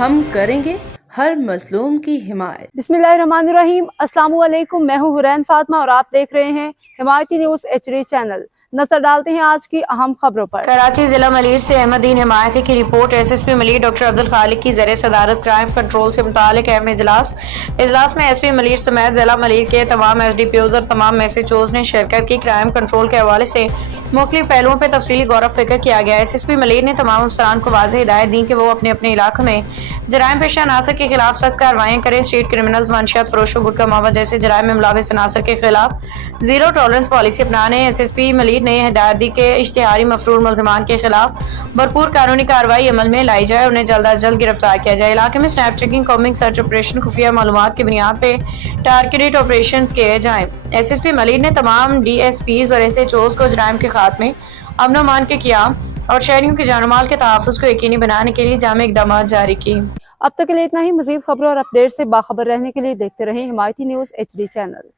ہم کریں گے ہر مظلوم کی حمایت۔ بسم اللہ الرحمن الرحیم۔ السلام علیکم، میں ہوں حرین فاطمہ اور آپ دیکھ رہے ہیں حمایتی نیوز HD چینل۔ نظر ڈالتے ہیں آج کی اہم خبروں پر۔ کراچی ضلع ملیر سے احمد دین حمایتی کی report. SP Malir doctor Abdul Khaliq کی زیر صدارت کرائم کنٹرول سے متعلق اہم اجلاس میں SP ملیر سمیت ضلع ملیر کے تمام SDPOs اور تمام SHOs نے شرکت کی۔ کرائم کنٹرول کے حوالے سے مختلف پہلوؤں پر تفصیلی غور و فکر کیا گیا۔ SSP ملیر نے تمام افسران کو واضح ہدایت دی کہ وہ اپنے اپنے علاقوں میں جرائم پیشہ عناصر کے خلاف سخت کارروائیاں کریں۔ اسٹریٹ کرمنلز، منشیات فروشوں، گٹکا مواد جیسے جرائم میں ملوث عناصر کے خلاف زیرو ٹالرنس پالیسی اپنانے۔ SSP ملیر نے ہدایت دی کہ اشتہاری مفرور ملزمان کے خلاف بھرپور قانونی کارروائی عمل میں لائی جائے، انہیں جلد از جلد گرفتار کیا جائے۔ علاقے میں snap checking, combing, search operation, خفیہ معلومات کی بنیاد پہ ٹارگیٹڈ آپریشنز کیے جائیں۔ SSP ملیر نے تمام DSPs اور SHOs کو جرائم کے خاتمے، امن و امان کے قیام اور شہریوں کے جان و مال کے تحفظ کو یقینی بنانے کے لیے جامع اقدامات جاری کی۔ اب تک کے لیے اتنا ہی۔ مزید خبروں اور اپڈیٹ سے باخبر رہنے کے لیے دیکھتے رہیں حمایتی نیوز HD چینل۔